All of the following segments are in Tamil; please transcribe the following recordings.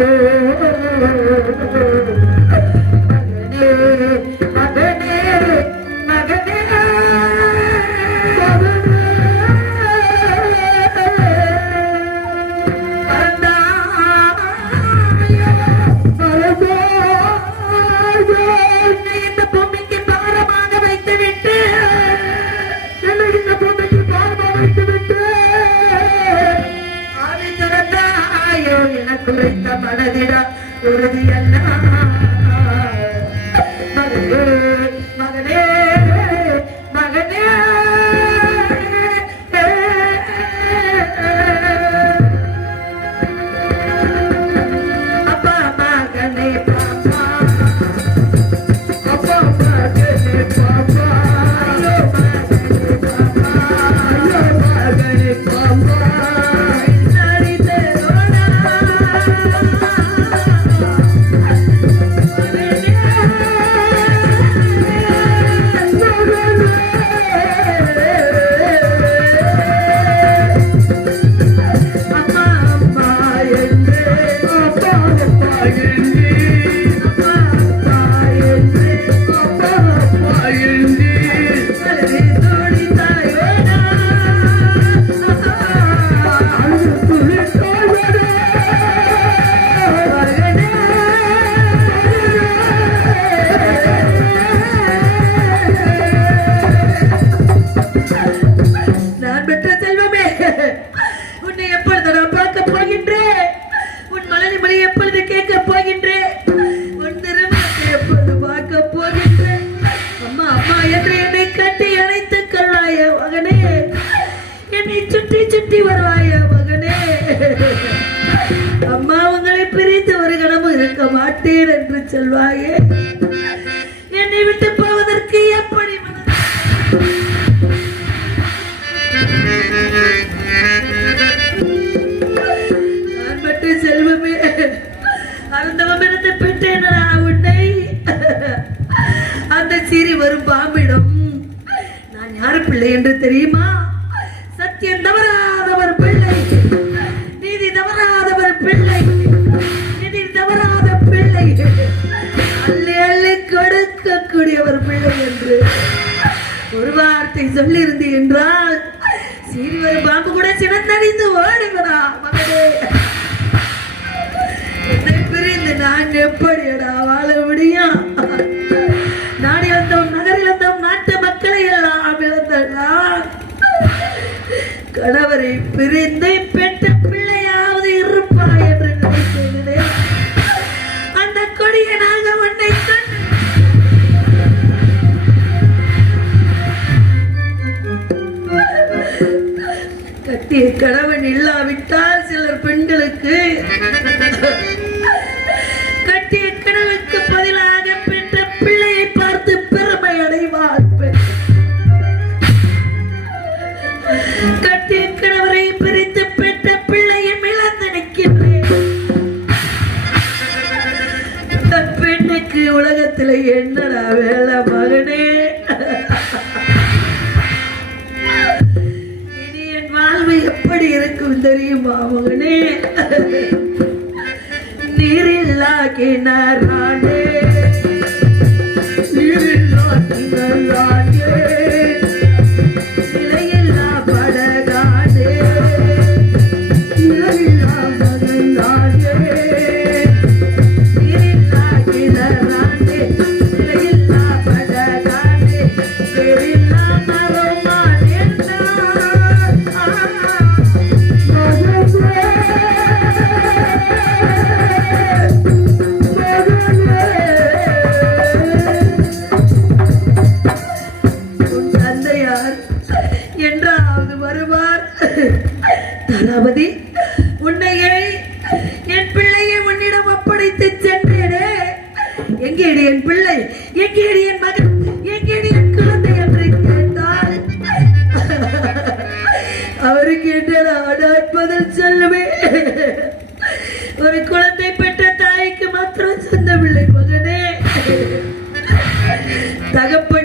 রে। Hallelujah. Música திரும்பி மகனே. அம்மா உங்களை பிரித்து ஒரு கணமும் இருக்க மாட்டேன் என்று சொல்வாயே. என்னை விட்டு போவதற்கு எப்படி செல்வமே அருந்தவம் இருந்து பெற்றேன் உன்னை. அந்த சீரி வரும் பாம்பிடம் நான் யார் பிள்ளை என்று தெரியுமா? சொல்லிருந்து என்றால் சிறுவர் பாம்பு கூட சினந்தடிந்து ஓடுங்கடா மகனே. என்னை பிரிந்து நான் எப்படிடா வாழ முடியும்? நாடி இழந்தோம் நகர் இழந்தோம் நாட்டு மக்களை எல்லாம் இழந்தடா கணவரை பிரிந்து பெற்ற பிள்ளை பிள்ளைக்கு உலகத்துல என்னடா வேலை மகனே? இனி என் வாழ்வு எப்படி இருக்கும் தெரியுமா மகனே? நீரில்லா கிணறானே? நீரில்லா கிணறானே? நான் பதில் சொல்லுவேன் ஒரு குழந்தை பெற்ற தாய்க்கு மாத்திரம் சொந்தமில்லை மகனே. தகப்பன்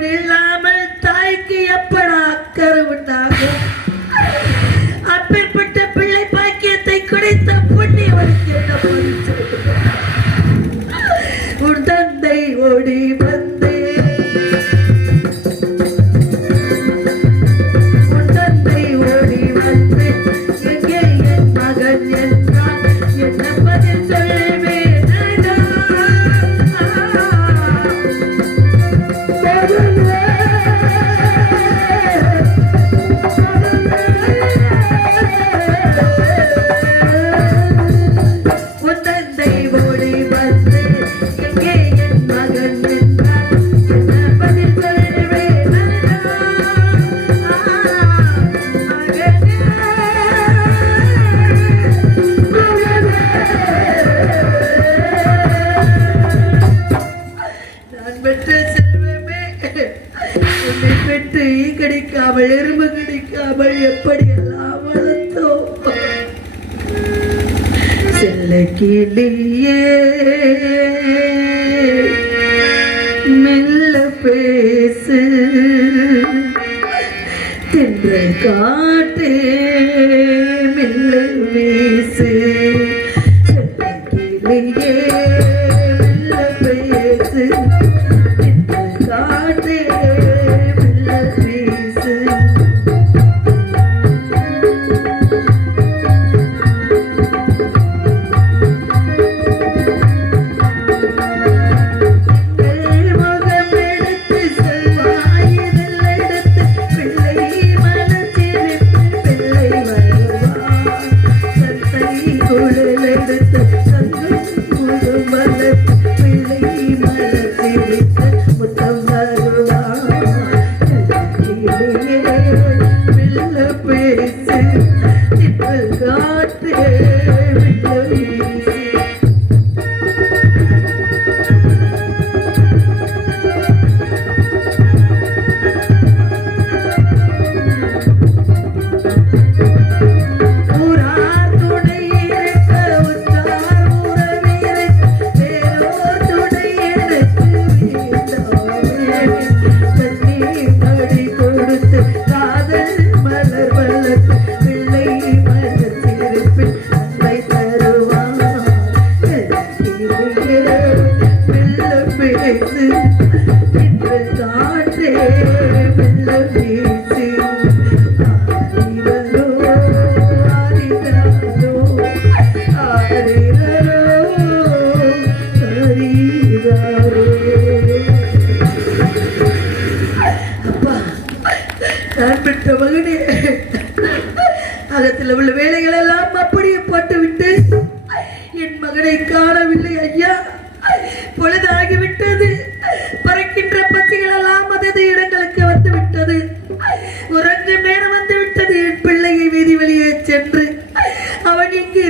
பெற்று ஈ கிடைக்காமல் எறும்பு கிடைக்காமல் எப்படி எல்லாம் வளர்த்தோம்? செல்ல கிளியே மெல்ல பேசு தின்ற காட்டே மெல்ல வீசு.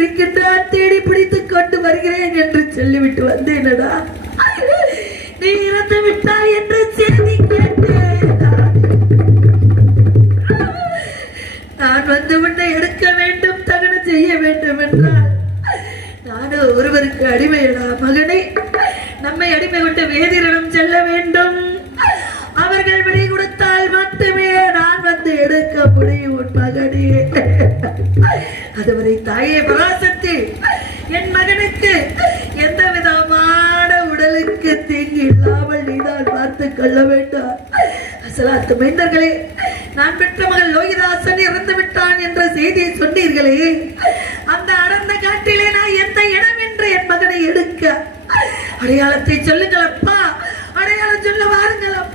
இருக்கின்றான் தேடி பிடித்து கொண்டு வருகிறேன் என்று சொல்லிவிட்டு வந்தேனடா. நீ இறந்து விட்டாய் என்று செய்தி நான் வந்து உன்னை எடுக்க வேண்டும் தகன செய்ய வேண்டும் என்றால் நானும் ஒருவருக்கு அடிமையடா மகனே. நம்மை அடிமை விட்டு வேதிரிடம் செல்ல வேண்டும். அவர்கள் விடை கூட கொடுத்தால் மட்டுமே நான் வந்து எடுக்க முடியும் உன் மகனே. அதுவரை தாயே பராசக்தி என் மகனுக்கு எந்த விதமான உடலுக்கு தீங்கு இல்லாமல் நீதான் பார்த்து கொள்ள வேண்டாம். அசலாத்து மைந்தர்களே நான் பெற்ற மகள் லோகிதாசன் இறந்து விட்டான் என்ற செய்தியை சொன்னீர்களே. அந்த அடர்ந்த காட்டிலே நான் எந்த இடம் என்று என் மகனை எடுக்க. அடையாளத்தை சொல்லுங்கள் அப்பா. அடையாளம் சொல்ல வாருங்கள் அப்பா.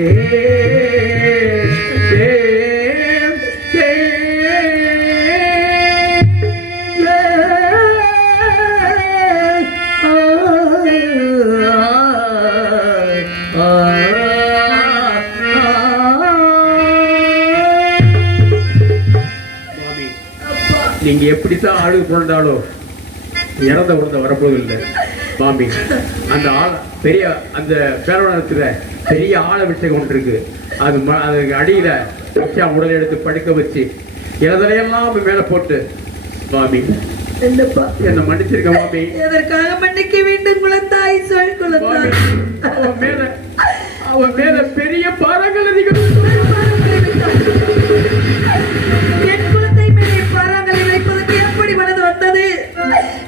எப்படித்தான் ஆளு கொண்டாலும் இறந்த உடந்த வரப்போவதில்லை. மாமி அந்த ஆள் பெரிய அந்த பேரவனத்துல பெரிய ஆளை விஷயம் ஒன்று இருக்கு. அது ம- அதுக்கு அடியில வச்சா உடல் எடுத்து படுக்க வச்சு இறதையெல்லாம் மேல போட்டு என்னப்பா? என்ன மன்னிச்சிருக்க மாமி எதற்காக மன்னிக்க வேண்டும் குழந்தாய் சொல் குழந்தாய் அவன் மேல அவன் மேல பெரிய பாரங்கள் அதிகம்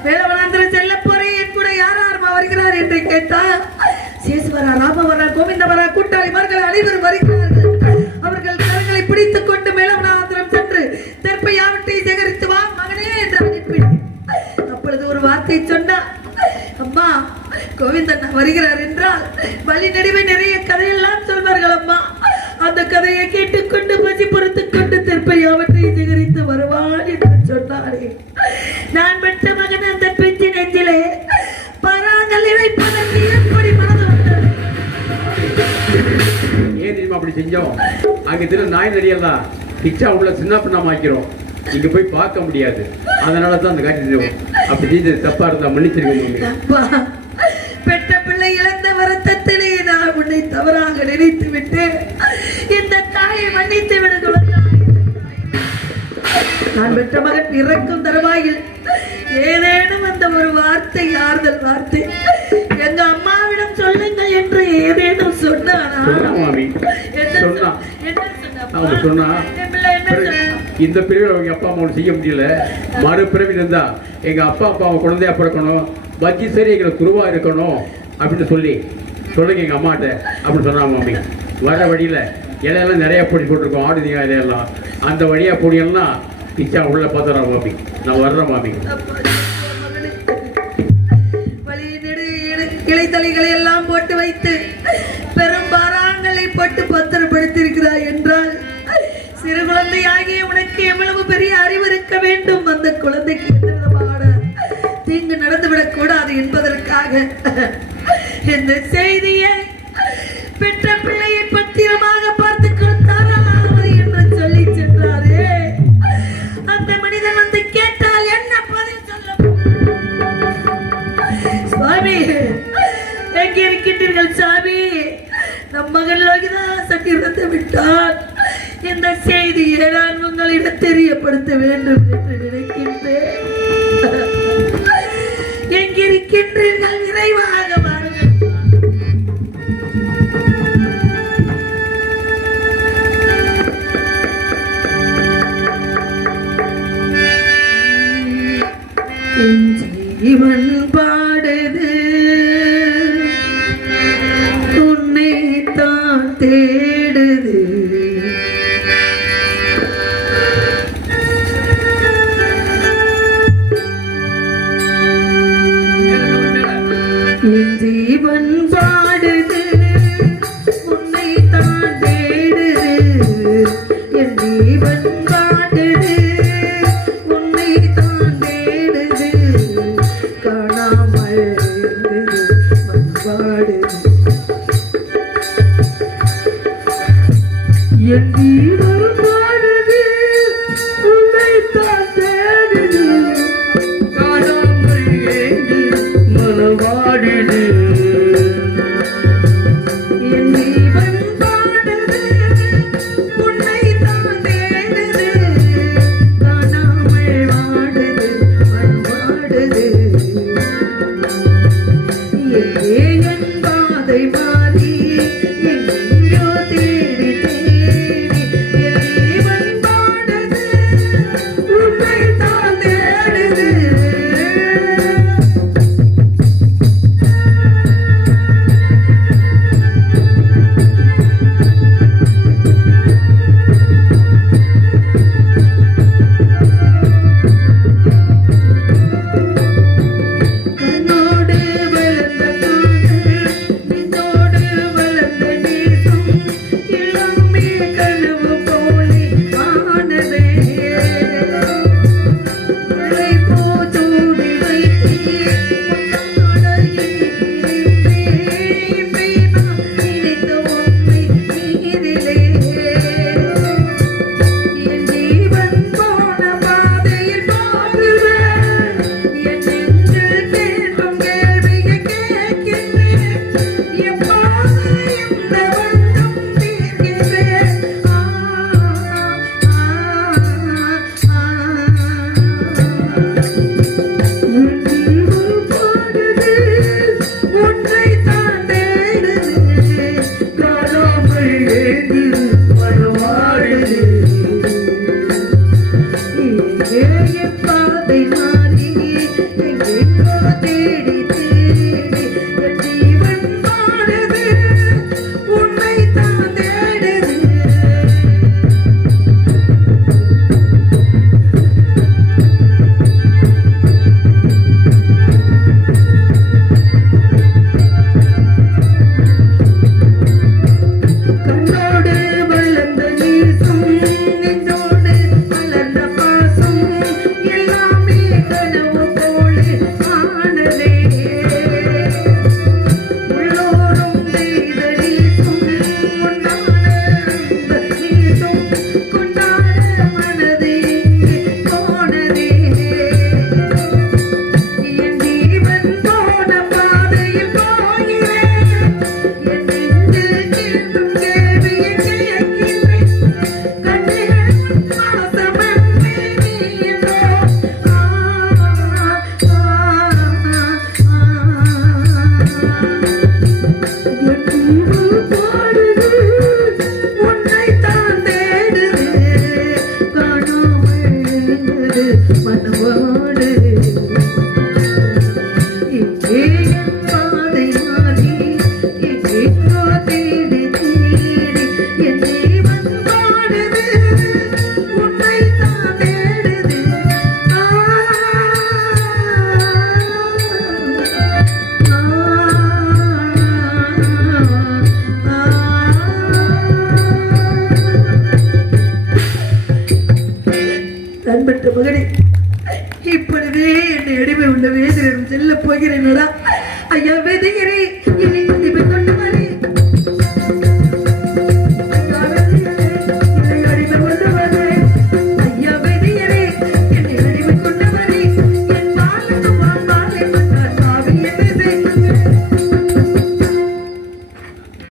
வேலவனாந்திரம் செல்ல போறேன் என் கூட யார் யாருமா வருகிறார் என்று கேட்டால் சேசுவரா ராமவரா கோவிந்தவரா கூட்டாளி மார்கள் அனைவரும் வருகிறார்கள். அவர்கள் கரங்களை பிடித்துக் கொண்டு மேலவனாந்திரம் சென்று தெற்பையாவற்றை சேகரித்து வா மகனே என்று அனுப்பினேன் அப்பொழுது ஒரு வார்த்தை சொன்னார். அம்மா கோவிந்தன் வருகிறார் என்றால் வழி நடுவே நிறைய கதையெல்லாம் சொல்வார்கள் அம்மா. அந்த கதையை கேட்டுக்கொண்டு பசி பொறுத்துக் கொண்டு திருப்பி அவற்றை சேகரித்து வருவான் என்று சொன்னாரே நான் பெற்ற மகன் அந்த பிஞ்சு நெஞ்சிலே பராங்கல் வைப்பதற்கு எப்படி மனது வந்தது. ஏன் தெரியுமா அப்படி செஞ்சோம்? அங்க திரு நாய் நடிகெல்லாம் பிச்சா உள்ள சின்ன பின்னமா ஆக்கிறோம் இங்க போய் பார்க்க முடியாது. அதனால தான் அந்த செஞ்சோம் அப்படி செஞ்சது தப்பா இருந்தா மன்னிச்சிருக்க பெற்ற பிள்ளை இழந்த வருத்தத்திலே நான் உன்னை தவறாக நினைத்து விட்டு இந்த தாயை மன்னித்து விடு குழந்தாய். நான் பெற்ற மகன் இறக்கும் தருவாயில் ஏதேனும் அந்த ஒரு வார்த்தை ஆறுதல் வார்த்தை எங்க அம்மாவிடம் சொல்லுங்கள் என்று ஏதேனும் சொன்னானா? இந்த பிரிவில் அவங்க அப்பா அம்மாவோட செய்ய முடியல. மறுபிறவி இருந்தா எங்க அப்பா அப்பா அவங்க குழந்தையா பிறக்கணும். பஜ்ஜி சரி எங்களுக்கு குருவா இருக்கணும் அப்படின்னு சொல்லி சொல்லுங்க எங்க அம்மாட்ட. அப்படின்னு சொன்னாங்க மாமி. வர வழியில இலையெல்லாம் நிறைய பொடி போட்டிருக்கோம் ஆடுதிங்க இலையெல்லாம். அந்த வழியா பொடியெல்லாம் பிச்சா உள்ள பார்த்துறோம் மாமி. நான் வர்றேன் மாமி. இலைத்தலைகளை எல்லாம் போட்டு வைத்து பெரும் பாராங்களை போட்டு பத்திரப்படுத்தியிருக்கிறாய் என்றால் சிறு குழந்தையாகிய உனக்கு எவ்வளவு பெரிய அறிவு இருக்க வேண்டும்? அந்த குழந்தைக்கு எந்த விதமான தீங்கு நடந்துவிடக் கூடாது என்பதற்காக இந்த செய்தியை பெற்ற பிள்ளையை பத்திரமாக பார்த்து கொடுத்தாராவது என்று சொல்லி சென்றாரே. அந்த மனிதன் வந்து கேட்டால் என்ன பதில் சொல்ல சுவாமி எங்க இருக்கின்றீர்கள் சாமி? நம் மகன் லோகிதாசன் இறந்து விட்டார். இந்த செய்தியை நான் உங்களிடம் தெரியப்படுத்த வேண்டும் என்று நினைக்கின்றேன். எங்கிருக்கின்றீர்கள் இறைவா? ஜீவன் பாடுது உன்னை தான் தேடுது. என் ஜீவன் பாடுது. உன்னை தான் தேடுது. என் ஜீவன் பாடுது. உன்னை தான் தேடுது. காணாமல் இருந்தது என் ஜீவன் aqui.